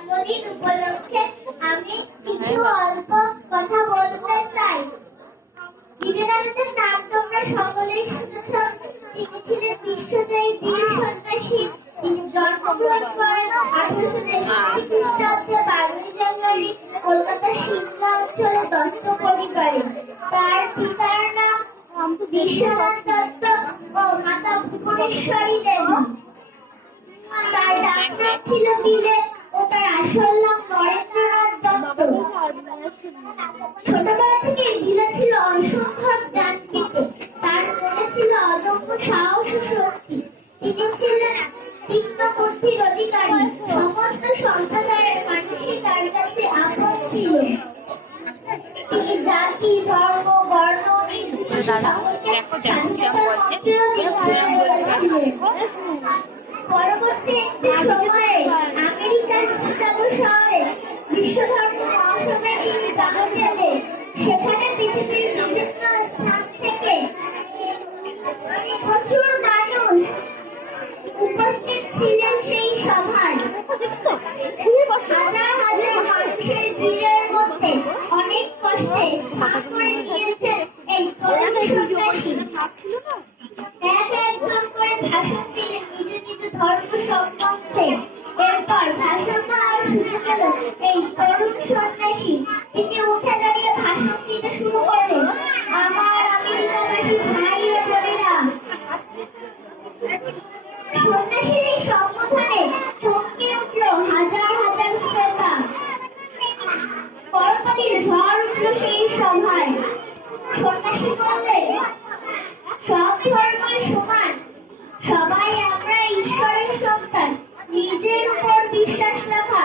জন্মদিন উপলক্ষে আমি কিছু অল্প কথা বলতে চাই। বিবেকানন্দের নাম তোমরা সকলেই শুনেছ। তিনি ছিলেন বিশ্বজয়ী বীর সন্ন্যাসী। তিনি জন্মগ্রহণ করেন আঠারোশো তেষট্টি খ্রিস্টাব্দে বারোই জানুয়ারি কলকাতার সিমলা অঞ্চলে দত্ত পরিবারে তার পিতার নাম বিশ্বনাথ দত্ত ও মাতা ভুবনেশ্বরী দেবী। তার ডাকনাম ছিল বিলে ছোটবেলা থেকে বিলে ছিল অসম্ভব জ্ঞানপীঠ তার মনে ছিল অদম্য সাহস ও শক্তি। তিনি ছিলেন তীক্ষ্ণ বুদ্ধির অধিকারী। সমস্ত সম্প্রদায়ের মানুষই তার কাছে আপন ছিল। তিনি জাতি ধর্ম বর্ণ নির্বিশেষে সকলকে দেখো, কিরম স্বাধীনতার বলছে, দীক্ষা পরবর্তী একটি সময়ে আমেরিকার ছিলেন সভায় হাজার হাজার মানুষের ভিড়ের মধ্যে অনেক কষ্টে স্থান করে নিয়েছেন এই তরুণ সন্ন্যাসী এক একজন করে ভাষণ দিলেন নিজ নিজ ধর্ম সম্বন্ধে এরপর ভাষণ দেওয়া শুরু গেল এই তরুণ সন্ন্যাসী করতালির ঝড় উঠল সেই সভায় সন্ন্যাসী বললেন সব ধর্মই সমান। সবাই আমরা ঈশ্বরের সন্তান, নিজের উপর বিশ্বাস রাখা।